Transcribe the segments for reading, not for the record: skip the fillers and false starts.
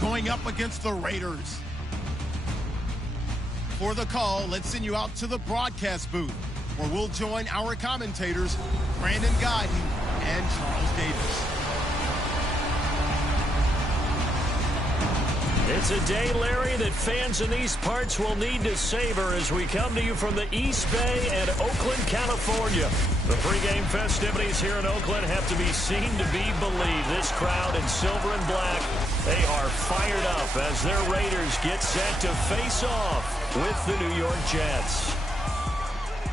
going up against the Raiders. For the call, let's send you out to the broadcast booth, where we'll join our commentators, Brandon Guyton and Charles Davis. It's a day, Larry, that fans in these parts will need to savor as we come to you from the East Bay and Oakland, California. The pregame festivities here in Oakland have to be seen to be believed. This crowd in silver and black, they are fired up as their Raiders get set to face off with the New York Jets.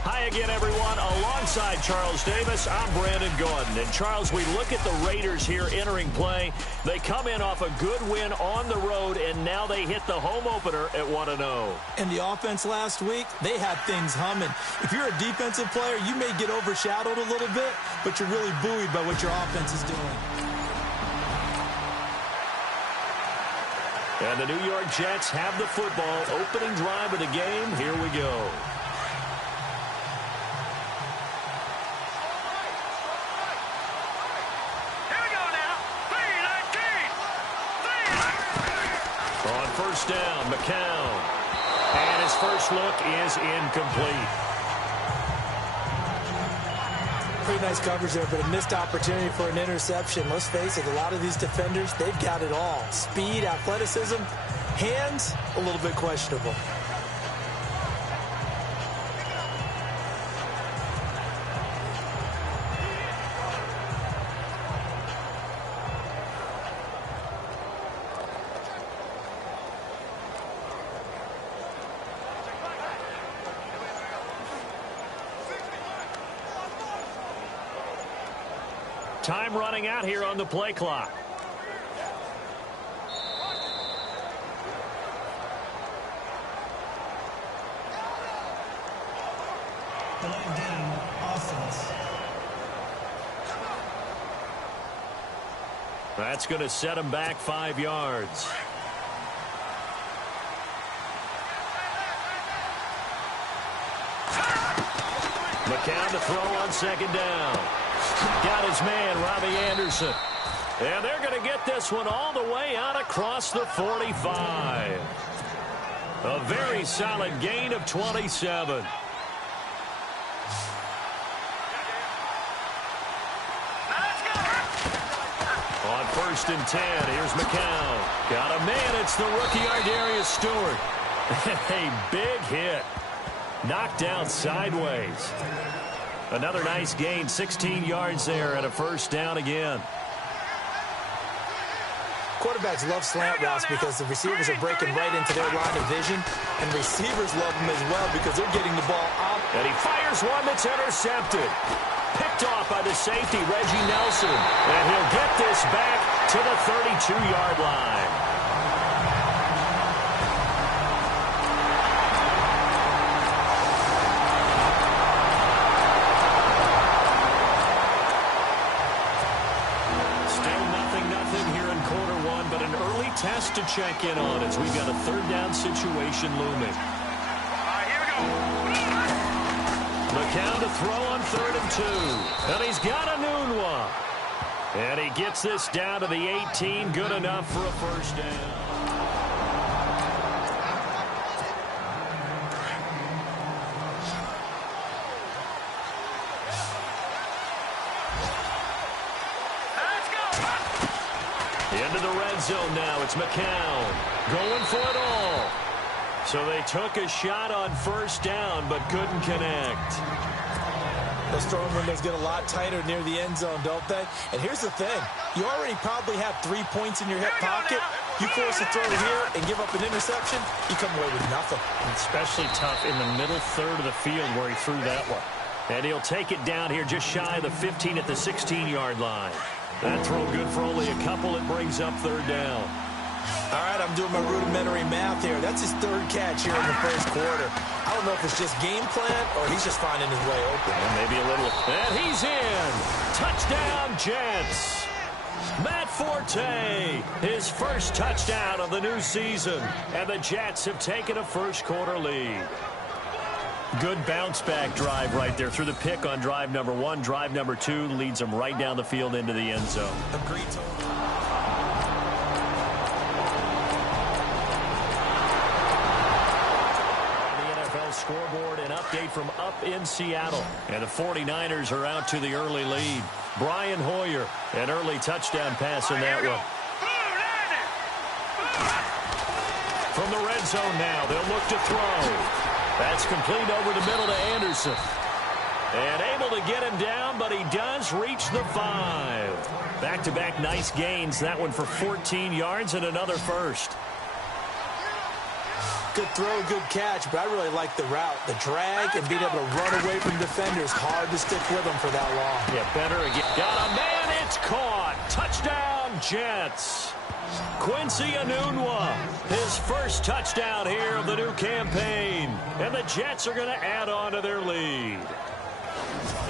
Hi again, everyone. Alongside Charles Davis, I'm Brandon Guyton. And Charles, we look at the Raiders here entering play. They come in off a good win on the road, and now they hit the home opener at 1-0. And the offense last week, they had things humming. If you're a defensive player, you may get overshadowed a little bit, but you're really buoyed by what your offense is doing. And the New York Jets have the football. Opening drive of the game. Here we go. On first down, McCown. And his first look is incomplete. Pretty nice coverage there, but a missed opportunity for an interception. Let's face it, a lot of these defenders, they've got it all. Speed, athleticism, hands, a little bit questionable. Time running out here on the play clock. That's going to set him back 5 yards. McCown to throw on second down. Got his man, Robbie Anderson. And they're going to get this one all the way out across the 45. A very solid gain of 27. On first and 10, here's McCown. Got a man, it's the rookie Ardarius Stewart. A big hit. Knocked down sideways. Another nice gain, 16 yards there and a first down again. Quarterbacks love slant routes because the receivers are breaking right into their line of vision, and receivers love them as well because they're getting the ball out. And he fires one that's intercepted. Picked off by the safety, Reggie Nelson. And he'll get this back to the 32-yard line. Test to check in on as we've got a third down situation looming. Here we go. McCown to throw on 3rd and 2. And he's got a noon one. And he gets this down to the 18. Good enough for a first down. Into the red zone now. It's McCown going for it all. So they took a shot on first down but couldn't connect. Those throwing windows get a lot tighter near the end zone, don't they? And here's the thing. You already probably have 3 points in your hip pocket. You force a throw here and give up an interception, you come away with nothing. Especially tough in the middle third of the field where he threw that one. And he'll take it down here just shy of the 15 at the 16-yard line. That throw good for only a couple. It brings up 3rd down. All right, I'm doing my rudimentary math here. That's his 3rd catch here in the first quarter. I don't know if it's just game plan or he's just finding his way open. And maybe a little. And he's in. Touchdown, Jets. Matt Forte, his first touchdown of the new season. And the Jets have taken a first quarter lead. Good bounce-back drive right there. Through the pick on drive number 1. Drive number 2 leads them right down the field into the end zone. Agreed. scoreboard, an update from up in Seattle. And the 49ers are out to the early lead. Brian Hoyer, an early touchdown pass in that one. From the red zone now, they'll look to throw. That's complete over the middle to Anderson. And able to get him down, but he does reach the 5. Back-to-back nice gains. That one for 14 yards and another first. Good throw, good catch, but I really like the route. The drag and being able to run away from defenders. Hard to stick with them for that long. Yeah, better again. Got a man, it's caught. Touchdown, Jets. Quincy Enunwa, his first touchdown here of the new campaign. And the Jets are going to add on to their lead.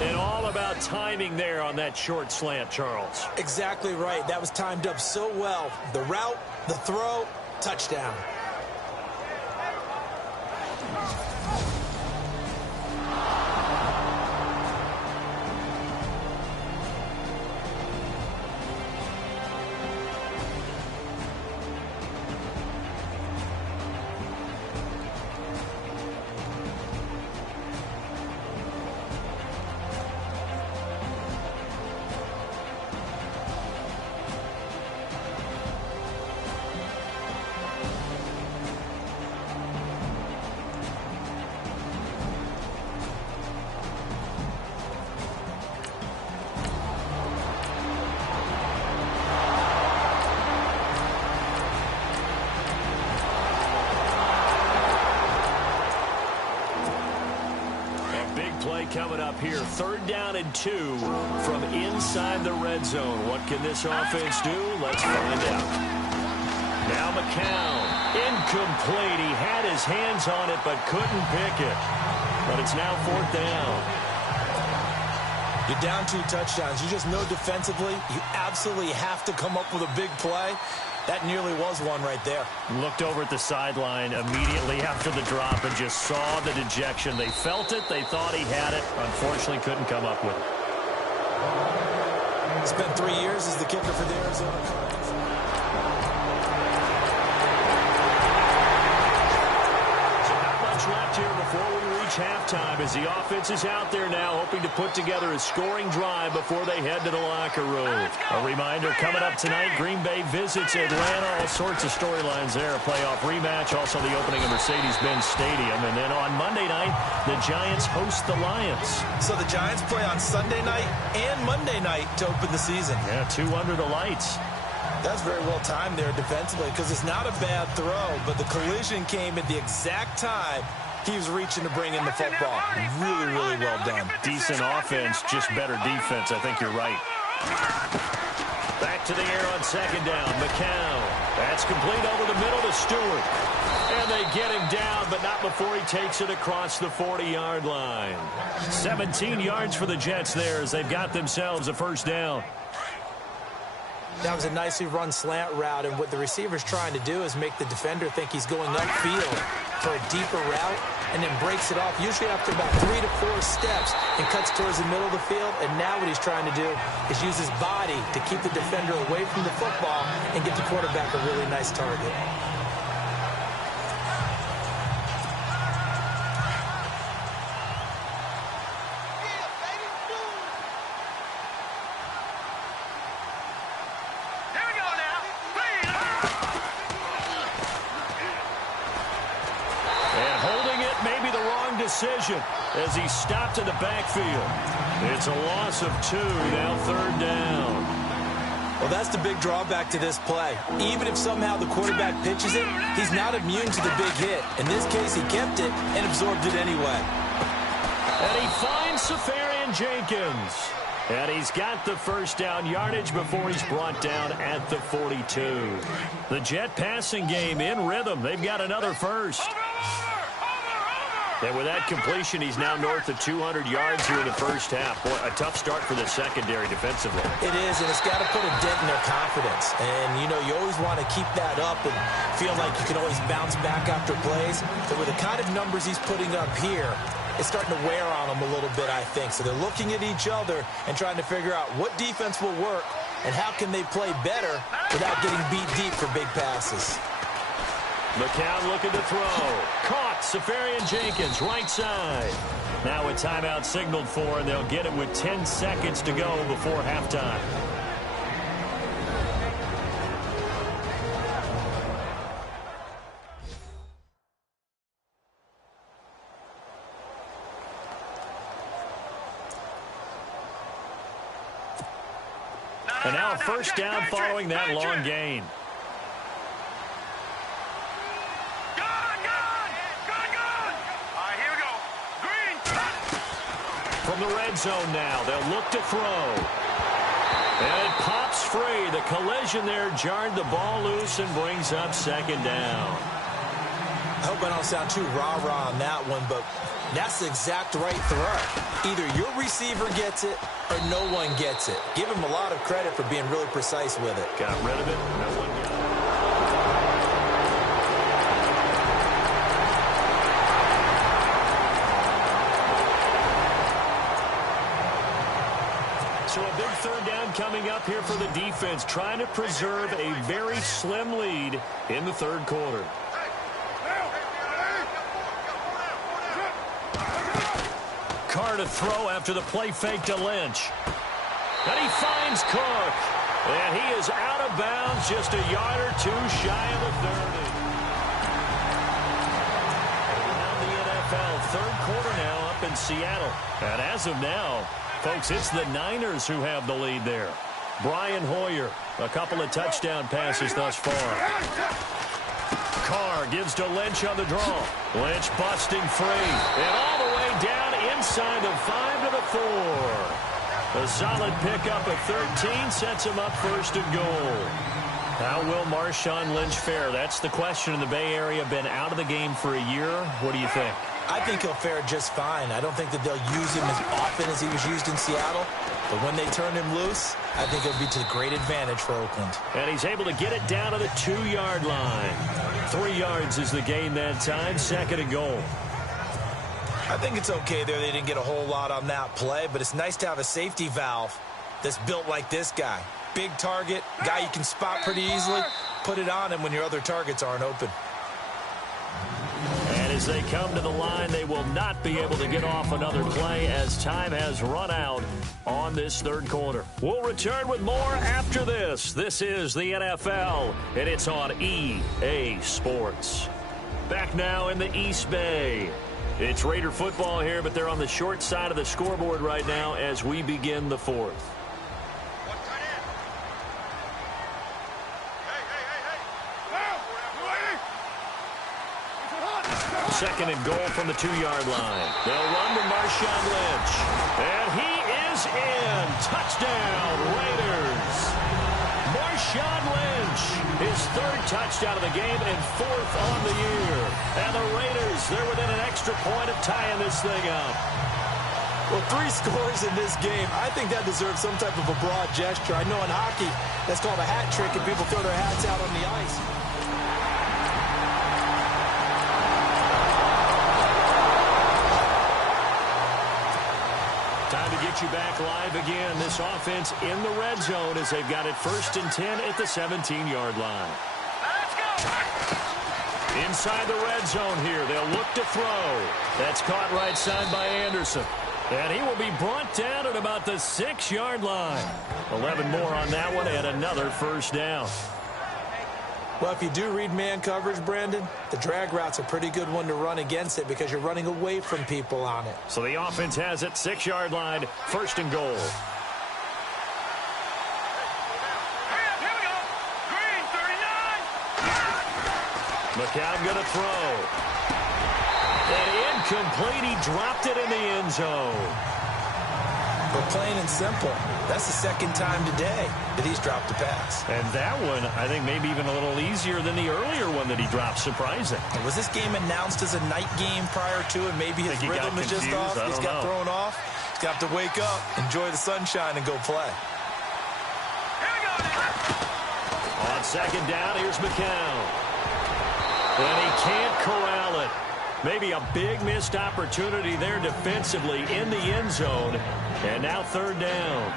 And all about timing there on that short slant, Charles. Exactly right. That was timed up so well. The route, the throw, touchdown. Coming up here, 3rd down and 2 from inside the red zone. What can this offense do? Let's find out. Now McCown, incomplete. He had his hands on it but couldn't pick it. But it's now 4th down. You're down 2 touchdowns. You just know defensively you absolutely have to come up with a big play. That nearly was one right there. Looked over at the sideline immediately after the drop and just saw the dejection. They felt it. They thought he had it. Unfortunately, couldn't come up with it. Spent 3 years as the kicker for the Arizona Cardinals. So not much left here before we reach halftime as the offense is out there now hoping to put together a scoring drive before they head to the locker room. A reminder, coming up tonight, Green Bay visits Atlanta. All sorts of storylines there. A playoff rematch, also the opening of Mercedes-Benz Stadium. And then on Monday night, the Giants host the Lions. So the Giants play on Sunday night and Monday night to open the season. Yeah, 2 under the lights. That's very well timed there defensively because it's not a bad throw, but the collision came at the exact time he was reaching to bring in the football. Really, really well done. Decent offense, just better defense. I think you're right. Back to the air on 2nd down. McCown. That's complete over the middle to Stewart. And they get him down, but not before he takes it across the 40-yard line. 17 yards for the Jets there as they've got themselves a 1st down. That was a nicely run slant route, and what the receiver's trying to do is make the defender think he's going upfield for a deeper route, and then breaks it off, usually after about 3 to 4 steps, and cuts towards the middle of the field. And now what he's trying to do is use his body to keep the defender away from the football and get the quarterback a really nice target. Decision as he stopped in the backfield. It's a loss of 2, now 3rd down. Well, that's the big drawback to this play. Even if somehow the quarterback pitches it, he's not immune to the big hit. In this case, he kept it and absorbed it anyway. And he finds Safarian Jenkins. And he's got the 1st down yardage before he's brought down at the 42. The Jet passing game in rhythm. They've got another first. And with that completion, he's now north of 200 yards here in the 1st half. Boy, a tough start for the secondary defensively. It is, and it's got to put a dent in their confidence. And, you know, you always want to keep that up and feel like you can always bounce back after plays. But with the kind of numbers he's putting up here, it's starting to wear on them a little bit, I think. So they're looking at each other and trying to figure out what defense will work and how can they play better without getting beat deep for big passes. McCown looking to throw. Caught. Safarian-Jenkins, right side. Now a timeout signaled for, and they'll get it with 10 seconds to go before halftime. And now a first down following that long gain. From the red zone now, they'll look to throw. And it pops free. The collision there jarred the ball loose and brings up second down. I hope I don't sound too rah-rah on that one, but that's the exact right throw. Either your receiver gets it or no one gets it. Give him a lot of credit for being really precise with it. Got rid of it. No one got it. So a big third down coming up here for the defense, trying to preserve a very slim lead in the third quarter. Carr to throw after the play fake to Lynch. And he finds Cook. And he is out of bounds, just a yard or two shy of the 30. Around the NFL, third quarter now up in Seattle. And as of now, folks, it's the Niners who have the lead there. Brian Hoyer, a couple of touchdown passes thus far. Carr gives to Lynch on the draw. Lynch busting free. And all the way down inside the 5 to the 4. A solid pickup of 13 sets him up first and goal. How will Marshawn Lynch fare? That's the question in the Bay Area. Been out of the game for a year. What do you think? I think he'll fare just fine. I don't think that they'll use him as often as he was used in Seattle. But when they turn him loose, I think it'll be to great advantage for Oakland. And he's able to get it down to the 2-yard line. 3 yards is the gain that time. Second and goal. I think it's okay there. They didn't get a whole lot on that play, but it's nice to have a safety valve that's built like this guy. Big target, guy you can spot pretty easily. Put it on him when your other targets aren't open. And as they come to the line, they will not be able to get off another play as time has run out on this third quarter. We'll return with more after this. This is the NFL, and it's on EA Sports. Back now in the East Bay. It's Raider football here, but they're on the short side of the scoreboard right now as we begin the fourth. Second and goal from the 2-yard line. They'll run to Marshawn Lynch. And he is in. Touchdown, Raiders. Marshawn Lynch, his third touchdown of the game and 4th on the year. And the Raiders, they're within an extra point of tying this thing up. Well, 3 scores in this game. I think that deserves some type of a broad gesture. I know in hockey, that's called a hat trick, and people throw their hats out on the ice. Time to get you back live again. This offense in the red zone as they've got it 1st and 10 at the 17-yard line. Let's go. Inside the red zone here, they'll look to throw. That's caught right side by Anderson. And he will be brought down at about the 6-yard line. 11 more on that one and another first down. Well, if you do read man coverage, Brandon, the drag route's a pretty good one to run against it because you're running away from people on it. So the offense has it, 6-yard line, 1st and goal. Here we go. Green, 39. McCown going to throw. And incomplete. He dropped it in the end zone. But plain and simple, that's the second time today that he's dropped a pass. And that one, I think, maybe even a little easier than the earlier one that he dropped. Surprising. And was this game announced as a night game prior to it? Maybe his rhythm is just off. He's got thrown off. He's got to wake up, enjoy the sunshine, and go play. On second down, here's McCown. And he can't corral it. Maybe a big missed opportunity there defensively in the end zone. And now third down.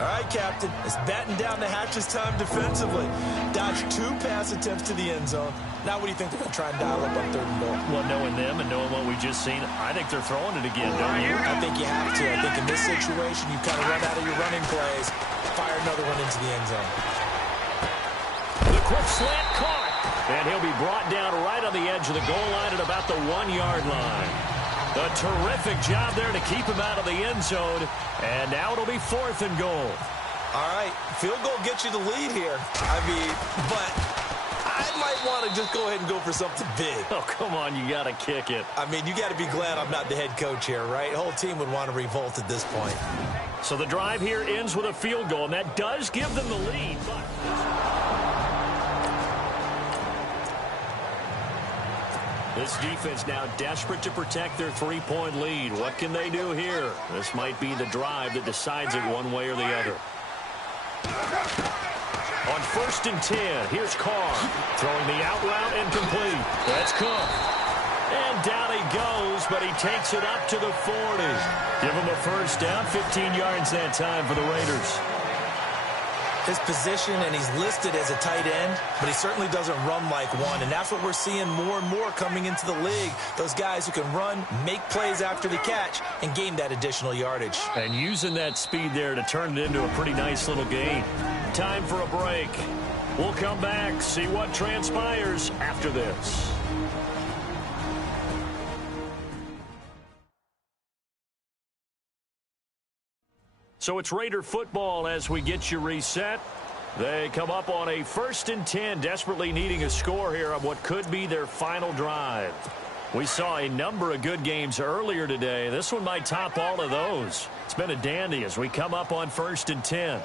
All right, Captain. It's batten down the hatches time defensively. Dodged 2 pass attempts to the end zone. Now what do you think they're going to try and dial up on 3rd and goal? Well, knowing them and knowing what we just seen, I think they're throwing it again, don't you? I think you have to. I think in this situation, you kind of run out of your running plays, fire another one into the end zone. The quick slant caught. And he'll be brought down right on the edge of the goal line at about the 1-yard line. A terrific job there to keep him out of the end zone. And now it'll be 4th and goal. All right, field goal gets you the lead here. I mean, but I might want to just go ahead and go for something big. Oh, come on, you got to kick it. I mean, you got to be glad I'm not the head coach here, right? The whole team would want to revolt at this point. So the drive here ends with a field goal, and that does give them the lead. But this defense now desperate to protect their 3-point lead. What can they do here? This might be the drive that decides it one way or the other. On 1st and 10, here's Carr. Throwing the out route incomplete. That's Cook. And down he goes, but he takes it up to the 40. Give him a first down, 15 yards that time for the Raiders. His position, and he's listed as a tight end, but he certainly doesn't run like one, and that's what we're seeing more and more coming into the league. Those guys who can run, make plays after the catch, and gain that additional yardage. And using that speed there to turn it into a pretty nice little game. Time for a break. We'll come back, see what transpires after this. So it's Raider football as we get you reset. They come up on a 1st and 10, desperately needing a score here on what could be their final drive. We saw a number of good games earlier today. This one might top all of those. It's been a dandy as we come up on 1st and 10.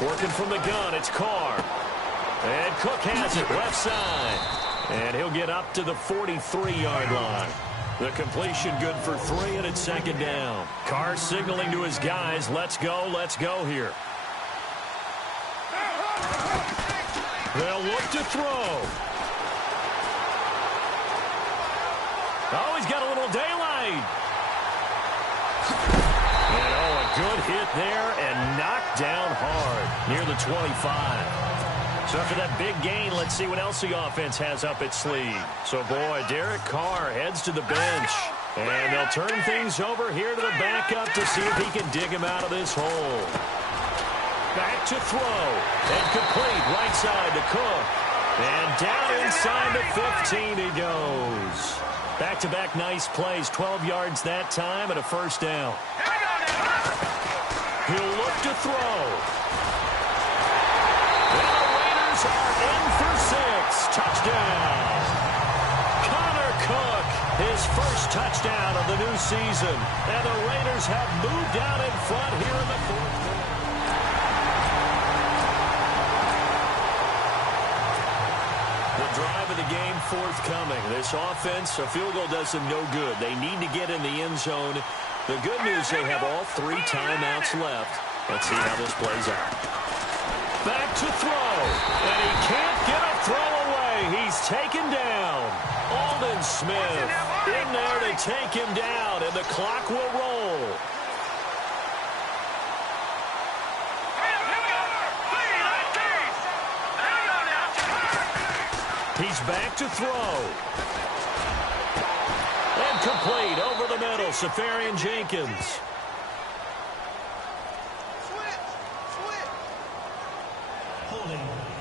Working from the gun, it's Carr. And Cook has it left side. And he'll get up to the 43-yard line. The completion good for 3, and it's 2nd down. Carr signaling to his guys, let's go here. They'll look to throw. Oh, he's got a little daylight. And a good hit there and knocked down hard near the 25. So after that big gain, let's see what else the offense has up its sleeve. So, boy, Derek Carr heads to the bench. And they'll turn things over here to the backup to see if he can dig him out of this hole. Back to throw. And complete right side to Cook. And down inside the 15 he goes. Back-to-back nice plays. 12 yards that time and a first down. He'll look to throw. Are in for 6. Touchdown. Connor Cook, his first touchdown of the new season. And the Raiders have moved down in front here in the 4th quarter. The drive of the game forthcoming. This offense, a field goal does them no good. They need to get in the end zone. The good news, they have all 3 timeouts left. Let's see how this plays out. Back to throw, and he can't get a throw away. He's taken down. Aldon Smith in there to take him down, and the clock will roll. He's back to throw. And complete over the middle, Safarian Jenkins.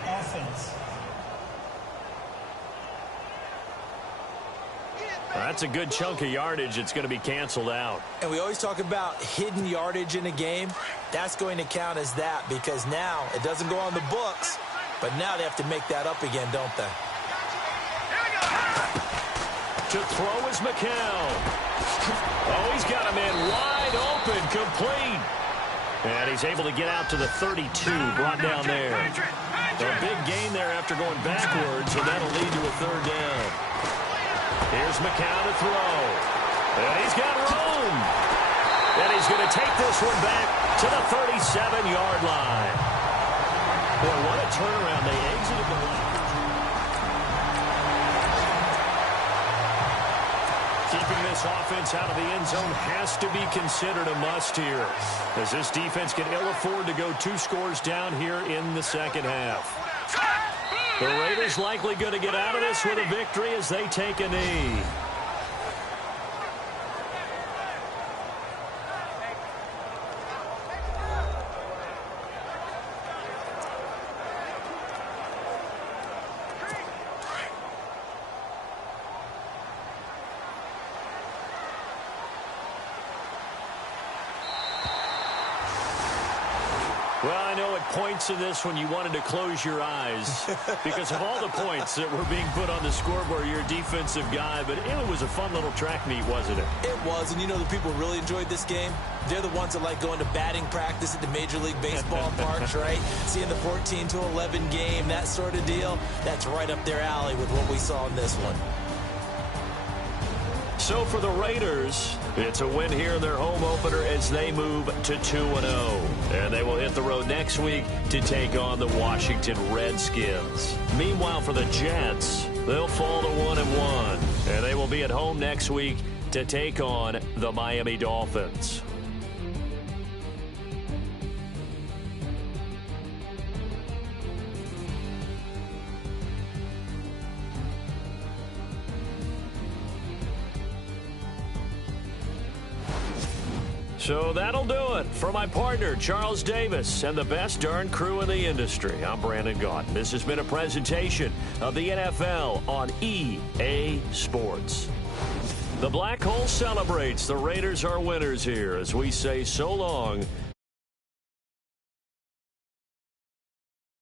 Offense. That's a good chunk of yardage. It's going to be canceled out. And we always talk about hidden yardage in a game. That's going to count as that because now it doesn't go on the books, but now they have to make that up again, don't they? To throw is McCown. Oh, he's got him in wide open, complete. And he's able to get out to the 32, brought down there. A big gain there after going backwards, and that'll lead to a 3rd down. Here's McCown to throw. And he's got room. And he's going to take this one back to the 37-yard line. Boy, what a turnaround. They exited the line. Keeping this this offense out of the end zone has to be considered a must here, as this defense can ill afford to go 2 scores down here in the second half. The Raiders likely going to get out of this with a victory as they take a knee. Well, I know at points in this when you wanted to close your eyes because of all the points that were being put on the scoreboard. You're a defensive guy, but it was a fun little track meet, wasn't it? It was, and you know the people who really enjoyed this game? They're the ones that like going to batting practice at the Major League Baseball parks, right? Seeing the 14-11 game, that sort of deal. That's right up their alley with what we saw in this one. So for the Raiders, it's a win here in their home opener as they move to 2-0. And they will hit the road next week to take on the Washington Redskins. Meanwhile, for the Jets, they'll fall to 1-1. And they will be at home next week to take on the Miami Dolphins. So that'll do it. For my partner, Charles Davis, and the best darn crew in the industry, I'm Brandon Gaudin. This has been a presentation of the NFL on EA Sports. The Black Hole celebrates. The Raiders are winners here as we say so long